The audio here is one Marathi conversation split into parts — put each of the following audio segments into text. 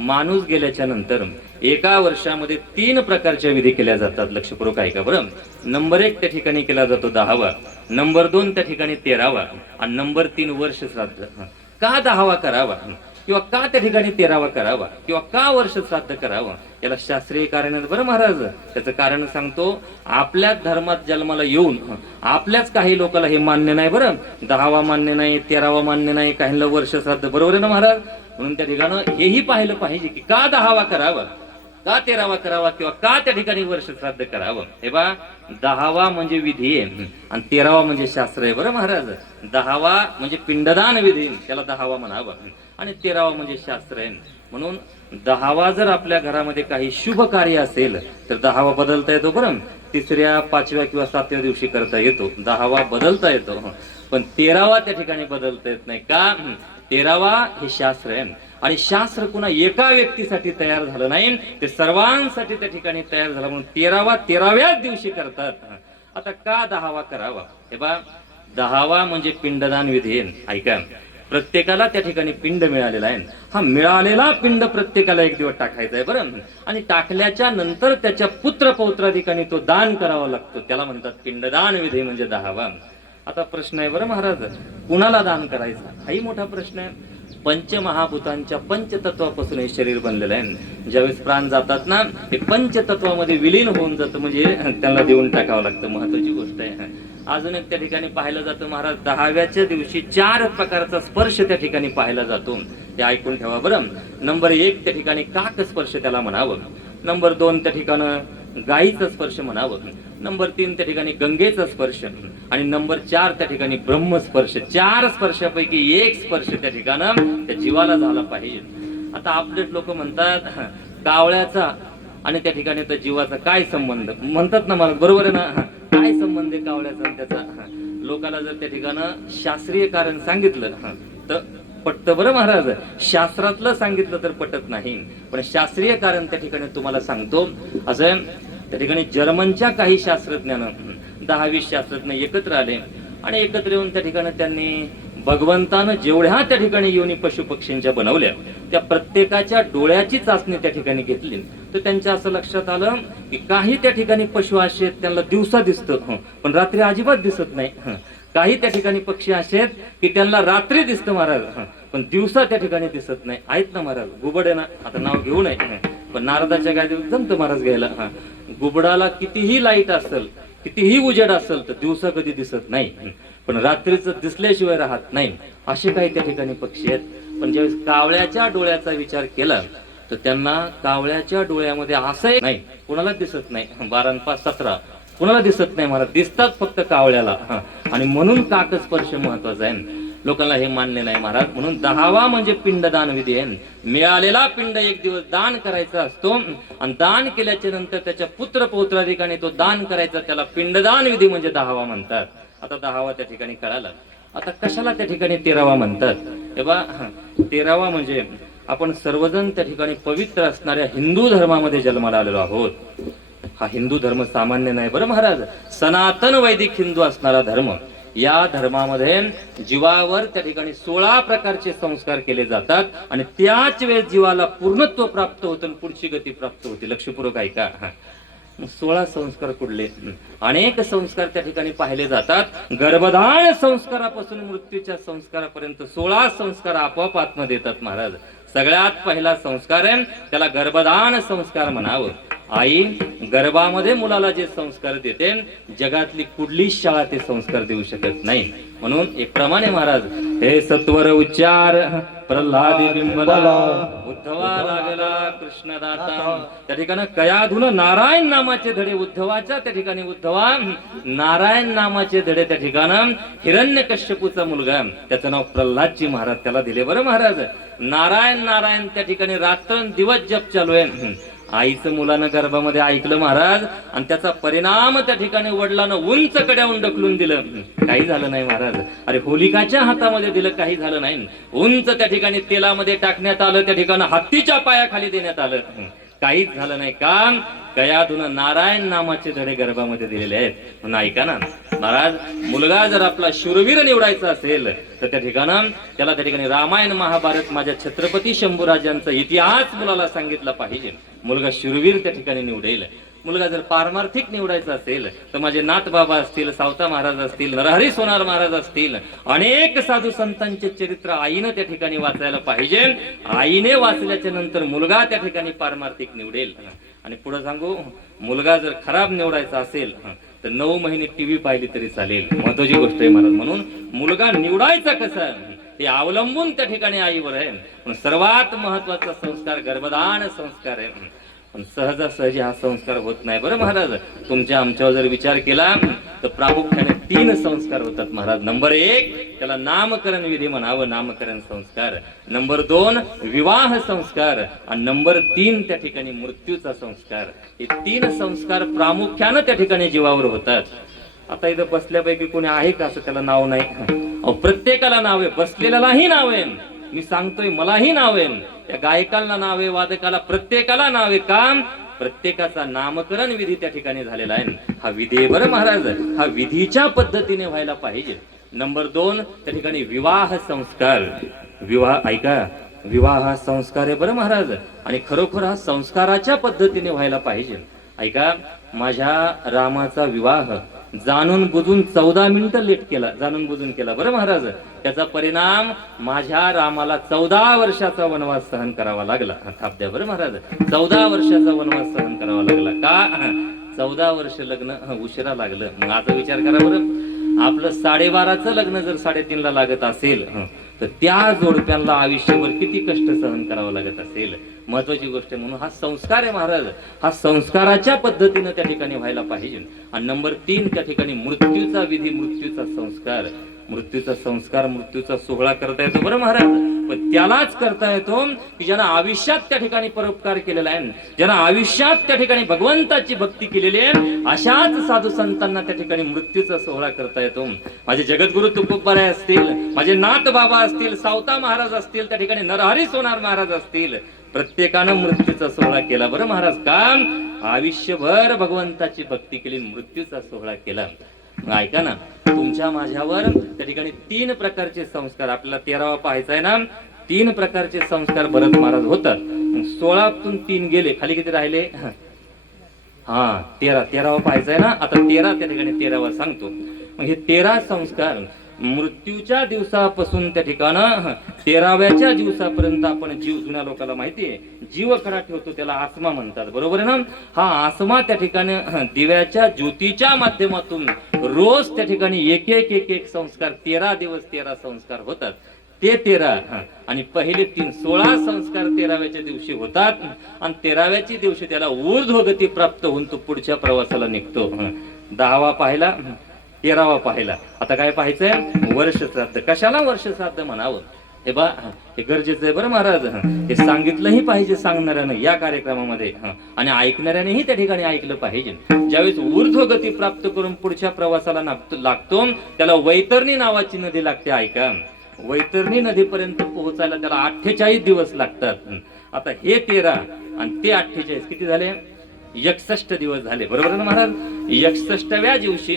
माणूस गेल्याच्या नंतर एका वर्षामध्ये 3 प्रकारच्या विधी केल्या जातात. लक्षपूर्वक ऐका बरं. नंबर 1 त्या ठिकाणी केला जातो 10वा, नंबर 2 त्या ठिकाणी 13वा आणि नंबर 3 वर्ष श्राद्ध. का 10वा करावा किंवा का त्या ठिकाणी 13वा करावा किंवा का वर्ष श्राद्ध करावं, याला शास्त्रीय कारण आहे बरं महाराज. त्याचं कारण सांगतो. आपल्याच धर्मात जन्माला येऊन आपल्याच काही लोकांना हे मान्य नाही बरं. 10वा मान्य नाही, 13वा मान्य नाही, काहींना वर्ष श्राद्ध. बरोबर आहे ना महाराज. म्हणून त्या ठिकाणी हेही पाहिलं पाहिजे की का 10वा करावा, का 13वा करावा किंवा का त्या ठिकाणी वर्ष श्राद्ध करावं. हे बा 10वा म्हणजे विधी आहे आणि 13वा म्हणजे शास्त्र आहे बरं महाराज. 10वा म्हणजे पिंडदान विधी, त्याला 10वा म्हणावं आणि 13वा म्हणजे शास्त्र आहे. म्हणून 10वा जर आपल्या घरामध्ये काही शुभ कार्य असेल तर 10वा बदलता येतो बरं. 3ऱ्या 5व्या किंवा 7व्या दिवशी करता येतो. 10वा बदलता येतो, पण 13वा त्या ठिकाणी बदलता येत नाही. का? 13वा हे शास्त्र आहे आणि शास्त्र कुणा एका व्यक्तीसाठी तयार झालं नाही, ते सर्वांसाठी त्या ठिकाणी तयार झालं. म्हणून 13वा 13व्याच दिवशी करतात. आता का 10वा करावा? हे बा 10वा म्हणजे पिंडदान विधी आहे. ऐका, प्रत्येकाला त्या ठिकाणी पिंड मिळालेला आहे. हा मिळालेला पिंड प्रत्येकाला एक दिवस टाकायचा आहे बरं. आणि टाकल्याच्या नंतर त्याच्या पुत्र पौत्राधिकाने तो दान करावा लागतो. त्याला म्हणतात पिंडदान विधी म्हणजे 10वा. आता प्रश्न आहे बरं महाराज, कुणाला दान करायचं हाही मोठा प्रश्न आहे. पंचमहाभूतांच्या पंचतत्वापासून हे शरीर बनलेलं आहे. ज्यावेळेस प्राण जातात ना, ते पंचतत्वामध्ये विलीन होऊन जातं, म्हणजे त्यांना देऊन टाकावं लागतं. महत्वाची गोष्ट आहे. अजून एक त्या ठिकाणी पाहिलं जातं महाराज, 10व्याच्या दिवशी 4 प्रकारचा स्पर्श त्या ठिकाणी पाहिला जातो. ते ऐकून ठेवा बरं. नंबर 1 त्या ठिकाणी काक स्पर्श त्याला म्हणावं. नंबर 2 त्या ठिकाणी गायीचा स्पर्श म्हणावं. नंबर 3 त्या ठिकाणी गंगेचा स्पर्श आणि नंबर 4 त्या ठिकाणी ब्रह्मस्पर्श. 4 स्पर्शापैकी 1 स्पर्श त्या ठिकाणी त्या जीवाला झाला पाहिजे. आता अपडेट लोक म्हणतात कावळ्याचा आणि त्या ठिकाणी त्या जीवाचा काय संबंध म्हणतात ना मला, बरोबर आहे ना. काय संबंध आहे कावळ्याचा आणि त्याचा? लोकांना जर त्या ठिकाणी शास्त्रीय कारण सांगितलं तर पटतं बरं महाराज. शास्त्रातलं सांगितलं तर पटत नाही, पण शास्त्रीय कारण त्या ठिकाणी तुम्हाला सांगतो. असं त्या ठिकाणी जर्मनच्या काही शास्त्रज्ञानं 10-20 शास्त्रज्ञ एकत्र आले आणि एकत्र येऊन त्या ठिकाणी त्यांनी भगवंतानं जेवढ्या त्या ठिकाणी योनी पशु पक्षींच्या बनवल्या, त्या प्रत्येकाच्या डोळ्याची चाचणी त्या ठिकाणी घेतली. तर त्यांच्या असं लक्षात आलं की काही त्या ठिकाणी पशु असे आहेत त्यांना दिवसा दिसतं पण रात्री अजिबात दिसत नाही. काही त्या ठिकाणी पक्षी असे आहेत की त्यांना रात्री दिसतं महाराज, पण दिवसा त्या ठिकाणी दिसत नाही. आहेत ना महाराज. घुबड आहे ना, आता नाव घेऊ नये, पण नारदाच्या गादीवर जमतं महाराज घ्यायला. घुबडाला कितीही लाईट असेल, कितीही उजेड असेल तर दिवसा कधी दिसत नाही, पण रात्रीचं दिसल्याशिवाय राहत नाही. असे काही त्या ठिकाणी पक्षी आहेत. पण ज्यावेळेस कावळ्याच्या डोळ्याचा विचार केला तर त्यांना कावळ्याच्या डोळ्यामध्ये असं नाही, कोणाला दिसत नाही. 12-5-17 कोणाला दिसत नाही महाराज, दिसतात फक्त कावळ्याला. आणि म्हणून काकस्पर्श महत्वाचा आहे. लोकांना हे मान्य नाही महाराज. म्हणून 10वा म्हणजे पिंडदान विधी आहे. मिळालेला पिंड एक दिवस दान करायचा असतो आणि दान केल्याच्या नंतर त्याच्या पुत्र पौत्राधिकाने तो दान करायचा, त्याला पिंडदान विधी म्हणजे 10वा म्हणतात. आता 10वा त्या ठिकाणी कळाला. आता कशाला त्या ठिकाणी 13वा म्हणतात? हे बा 13वा म्हणजे आपण सर्वजण त्या ठिकाणी पवित्र असणाऱ्या हिंदू धर्मामध्ये जन्माला आलेलो आहोत. हा हिंदू धर्म सामान्य नाही बरं महाराज. सनातन वैदिक हिंदू असणारा धर्म. या धर्मामध्ये जीवावर त्या ठिकाणी 16 प्रकारचे संस्कार केले जातात आणि त्याच वेळेस जीवाला पूर्णत्व प्राप्त होतं आणि पुढची गती प्राप्त होते. लक्षपूर्वक ऐका. 16 संस्कार कुठले? अनेक संस्कार त्या ठिकाणी पाहिले जातात. गर्भधान संस्कारापासून मृत्यूच्या संस्कारापर्यंत 16 संस्कार आपोआप आत्ममध्ये येतात महाराज. सगळ्यात पहिला संस्कार आहे त्याला गर्भधान संस्कार म्हणावं. आई गर्भामध्ये मुलाला जे संस्कार देते, जगातली कुठलीच शाळा ते संस्कार देऊ शकत नाही. म्हणून एक प्रमाणे महाराज, हे सत्वर उच्चार प्रल्हादी बिंबला उद्धवा लागला कृष्णदाता. त्या ठिकाणी कयाधून नारायण नामाचे धडे उद्धवाच्या त्या ठिकाणी उद्धवा नारायण नामाचे धडे त्या ठिकाणी हिरण्यकश्यपूचा मुलगा, त्याचं नाव प्रल्हादजी महाराज त्याला दिले बरं महाराज. नारायण नारायण त्या ठिकाणी रात्रंदिवस जप चालू आहे. आईचं मुलानं गर्भामध्ये ऐकलं महाराज आणि त्याचा परिणाम त्या ठिकाणी वडिलांना उंच कड्यावरून ढकलून दिलं. काही झालं नाही महाराज. अरे होलिकाच्या हातामध्ये दिलं, काही झालं नाही. उंच त्या ठिकाणी तेलामध्ये टाकण्यात आलं, त्या ठिकाणी हत्तीच्या पायाखाली देण्यात आलं. काहीच झालं नाही. काम कयातून नारायण नामाचे धडे गर्भामध्ये दिलेले आहेत. म्हणून ऐका ना महाराज, मुलगा जर आपला शूरवीर निवडायचा असेल तर त्या ठिकाणी त्याला त्या ठिकाणी रामायण महाभारत माझ्या छत्रपती शंभूराजांचा इतिहास मुलाला सांगितला पाहिजे. मुलगा शूरवीर त्या ठिकाणी निवडेल. मुलगा जर पारमार्थिक निवडायचा असेल तर माझे नाथ बाबा असतील, सावता महाराज असतील, नरहरी सोनार महाराज असतील, अनेक साधू संतांचे चरित्र आईनं त्या ठिकाणी वाचायला पाहिजे. आईने वाचल्याच्या नंतर मुलगा त्या ठिकाणी पारमार्थिक निवडेल. आणि पुढे सांगू, मुलगा जर खराब निवडायचा असेल तर 9 महिने टीव्ही पाहिली तरी चालेल. महत्वाची गोष्ट आहे महाराज. म्हणून मुलगा निवडायचा कसा हे अवलंबून त्या ठिकाणी आईवर आहे. पण सर्वात महत्वाचा संस्कार गर्भधान संस्कार आहे. पण सहजासहजी हा संस्कार होत नाही बरं महाराज. तुमच्या आमच्यावर जर विचार केला तर प्रामुख्याने 3 संस्कार होतात महाराज. नंबर 1 त्याला नामकरण विधी म्हणावं, नामकरण संस्कार. नंबर 2 विवाह संस्कार. आणि नंबर 3 त्या ठिकाणी मृत्यूचा संस्कार. हे 3 संस्कार प्रामुख्याने त्या ठिकाणी जीवावर होतात. आता इथं बसल्यापैकी कोणी आहे का असं त्याला नाव नाही? प्रत्येकाला नाव आहे, बसलेल्यालाही नाव आहे. मी सांगतोय मलाही नाव आहे, त्या गायकाला नाव आहे, वादकाला, प्रत्येकाला नाव आहे. काम प्रत्येकाचा नामकरण विधी त्या ठिकाणी झालेला आहे. हा विधी आहे बरं महाराज, हा विधीच्या पद्धतीने व्हायला पाहिजे. नंबर 2 त्या ठिकाणी विवाह संस्कार. विवाह ऐका, विवाह हा संस्कार आहे बरं महाराज. आणि खरोखर हा संस्काराच्या पद्धतीने व्हायला पाहिजे. ऐका, माझ्या रामाचा विवाह जाणून बुजून 14 मिनिटं लेट केला, जाणून बुजून केला बरं महाराज. त्याचा परिणाम माझ्या रामाला 14 वर्षाचा वनवास सहन करावा लागला. थाप द्या बरं महाराज. 14 वर्षाचा वनवास सहन करावा लागला. का? 14 वर्ष लग्न उशिरा लागलं. मग आता विचार करा बरं, आपलं 12.5चं लग्न जर 3.5ला लागत असेल तर त्या जोडप्यांना आयुष्यभर किती कष्ट सहन करावं लागत असेल. महत्वाची गोष्ट आहे. म्हणून हा संस्कार आहे महाराज, हा संस्काराच्या पद्धतीने त्या ठिकाणी व्हायला पाहिजे. आणि नंबर 3 त्या ठिकाणी मृत्यूचा विधी, मृत्यूचा संस्कार. मृत्यूचा संस्कार, मृत्यूचा सोहळा करता येतो बरं महाराज. पण त्यालाच करता येतो की ज्यानं आयुष्यात त्या ठिकाणी परोपकार केलेला आहे, ज्यानं आयुष्यात त्या ठिकाणी भगवंताची भक्ती केलेली आहे, अशाच साधू संतांना त्या ठिकाणी मृत्यूचा सोहळा करता येतो. माझे जगद्गुरु तुकोबाराय असतील, माझे नाथ बाबा असतील, सावता महाराज असतील, त्या ठिकाणी नरहरी सोनार महाराज असतील, प्रत्येकानं मृत्यूचा सोहळा केला बरं महाराज. का? आयुष्यभर भगवंताची भक्ती केली, मृत्यूचा सोहळा केला. ऐका ना, तुमच्या माझ्यावर त्या ठिकाणी 3 प्रकारचे संस्कार, आपल्याला 13वा पाहायचा आहे ना. 3 प्रकारचे संस्कार भरत महाराज होतात. 16तून 3 गेले, खाली किती राहिले? 13वा पाहायचा आहे ना. आता 13 त्या ठिकाणी 13वा सांगतो. मग हे 13 संस्कार मृत्यूच्या दिवसापासून त्या ठिकाणं 13व्याच्या दिवसापर्यंत आपण जीव, जुन्या लोकांना माहितीये जीव खडा ठेवतो, त्याला आसमा म्हणतात बरोबर आहे ना. हा आसमा त्या ठिकाणी दिव्याच्या ज्योतीच्या माध्यमातून रोज त्या ठिकाणी एक संस्कार 13 दिवस 13 संस्कार होतात. ते 13 आणि पहिले 3 16 संस्कार 13व्याच्या दिवशी होतात. आणि 13व्याच्या दिवशी त्याला ऊर्ध्वगती प्राप्त होऊन तो पुढच्या प्रवासाला निघतो. 10वा पाहिला, 13वा पाहिला. आता काय पाहायचंय? वर्ष श्राद्ध. कशाला वर्ष श्राद्ध म्हणावं? हे बा, हे गरजेचं आहे बरं महाराज. हे सांगितलंही पाहिजे सांगणाऱ्यानं या कार्यक्रमामध्ये, आणि ऐकणाऱ्यानेही त्या ठिकाणी ऐकलं पाहिजे. ज्यावेळेस ऊर्ध्वगती प्राप्त करून पुढच्या प्रवासाला लागतो त्याला वैतरणी नावाची नदी लागते. ऐका, वैतरणी नदीपर्यंत पोहोचायला त्याला 48 दिवस लागतात. आता हे 13 आणि ते 48 किती झाले? 61 दिवस झाले बरोबर ना महाराज. 61व्या दिवशी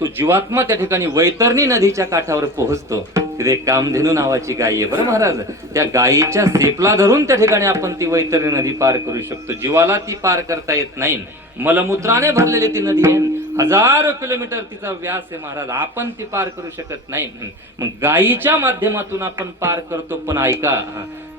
तो जीवात्मा त्या ठिकाणी वैतरणी नदीच्या काठावर पोहोचतो. तिथे कामधेनू नावाची गाय आहे बरं महाराज. त्या गायीच्या सेपला धरून त्या ठिकाणी आपण ती वैतरणी नदी पार करू शकतो. जीवाला ती पार करता येत नाही. मलमूत्राने भरलेली ती नदी आहे, 1000 किलोमीटर तिचा व्यास आहे महाराज. आपण ती पार करू शकत नाही. मग गायीच्या माध्यमातून आपण पार करतो. पण ऐका,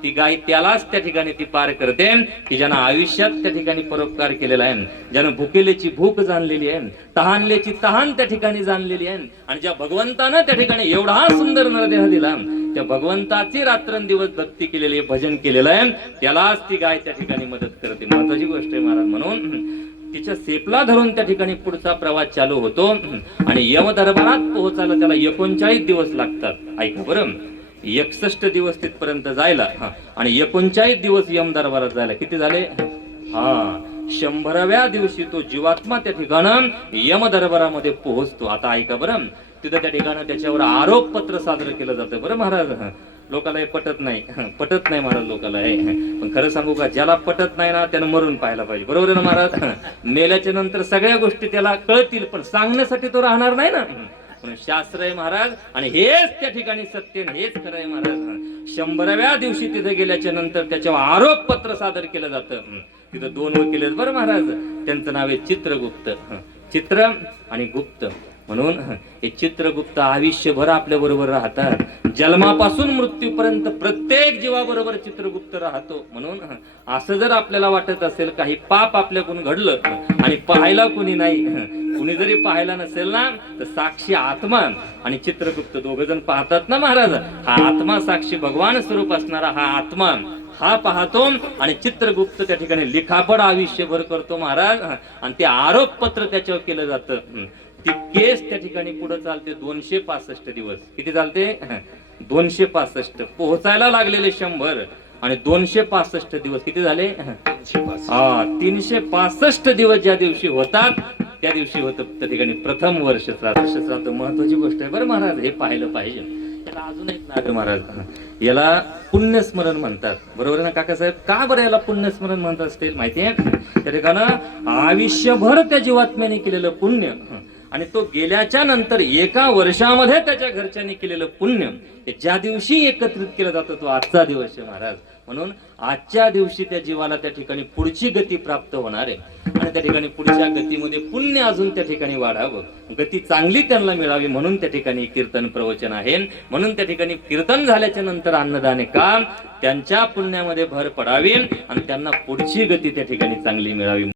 ती गाय त्यालाच त्या ठिकाणी ती पार करते की ज्यानं आयुष्यात त्या ठिकाणी परोपकार केलेला आहे, ज्यानं भुकेलेची भूक जाणलेली आहे, तहानलेची तहान त्या ठिकाणी जाणलेली आहे, आणि ज्या भगवंतानं त्या ठिकाणी एवढा सुंदर नरदेह दिला, त्या भगवंताची रात्रंदिवस भक्ती केलेली आहे, भजन केलेलं आहे, त्यालाच ती गाय त्या ठिकाणी मदत करते. महत्वाची गोष्ट आहे महाराज. म्हणून तिच्या सेपला धरून त्या ठिकाणी पुढचा प्रवास चालू होतो. आणि यम दरबारात पोहोचायला त्याला 39 दिवस लागतात. ऐका बरं, 61 दिवस तिथपर्यंत जायला आणि 39 दिवस यम दरबारात जायला किती झाले? 100व्या दिवशी तो जीवात्मा त्या ठिकाणं यम दरबारामध्ये पोहोचतो. आता ऐका बरं, तिथं त्या ठिकाणी त्याच्यावर आरोप पत्र सादर केलं जातं बरं महाराज. लोकाला हे पटत नाही पटत नाही महाराज लोकाला हे. पण खरं सांगू का, ज्याला पटत नाही ना त्यानं मरून पाहायला पाहिजे. बरोबर आहे ना महाराज? मेल्याच्या नंतर सगळ्या गोष्टी त्याला कळतील, पण सांगण्यासाठी तो राहणार नाही ना. म्हणून शास्त्र आहे महाराज, आणि हेच त्या ठिकाणी सत्य, हेच खरं आहे महाराज. 100व्या दिवशी तिथे गेल्याच्या नंतर त्याच्यावर आरोप पत्र सादर केलं जातं. तिथं 2 वकील आहेत बरं महाराज, त्यांचं नाव आहे चित्रगुप्त. चित्र आणि गुप्त म्हणून हे चित्रगुप्त आयुष्यभर आपल्या बरोबर राहतात. जन्मापासून मृत्यूपर्यंत प्रत्येक जीवाबरोबर चित्रगुप्त राहतो. म्हणून असं जर आपल्याला वाटत असेल काही पाप आपल्याकडून घडलं आणि पाहायला कुणी नाही, कुणी जरी पाहायला नसेल ना, तर साक्षी आत्मा आणि चित्रगुप्त दोघ जण पाहतात ना महाराज. हा आत्मा साक्षी भगवान स्वरूप असणारा हा आत्मा हा पाहतो, आणि चित्रगुप्त त्या ठिकाणी लिखापड आयुष्यभर करतो महाराज. आणि ते आरोप पत्र त्याच्यावर केलं जातं. ती केस त्या ठिकाणी पुढे चालते 265 दिवस. किती चालते? 265. पोहोचायला लागलेले 100 आणि 265 दिवस किती झाले? 365 दिवस ज्या दिवशी होतात त्या दिवशी होत त्या ठिकाणी प्रथम वर्ष श्राद्ध. महत्वाची गोष्ट आहे बरं महाराज, हे पाहिलं पाहिजे. याला अजून एक नाव महाराज, याला पुण्यस्मरण म्हणतात. बरोबर ना काकासाहेब? का बरं याला पुण्यस्मरण म्हणतात असतील माहितीये? त्या ठिकाणी आयुष्यभर त्या जीवात्म्याने केलेलं पुण्य, आणि तो गेल्याच्या नंतर 1 वर्षामध्ये त्याच्या घरच्यांनी केलेलं पुण्य ज्या दिवशी एकत्रित केलं जातं तो आजचा दिवस आहे महाराज. म्हणून आजच्या दिवशी त्या जीवाला त्या ठिकाणी पुढची गती प्राप्त होणार आहे, आणि त्या ठिकाणी पुढच्या गतीमध्ये पुण्य अजून त्या ठिकाणी वाढावं, गती चांगली त्यांना मिळावी, म्हणून त्या ठिकाणी कीर्तन प्रवचन आहे. म्हणून त्या ठिकाणी कीर्तन झाल्याच्या नंतर अन्नदान काम त्यांच्या पुण्यामध्ये भर पडावी आणि त्यांना पुढची गती त्या ठिकाणी चांगली मिळावी.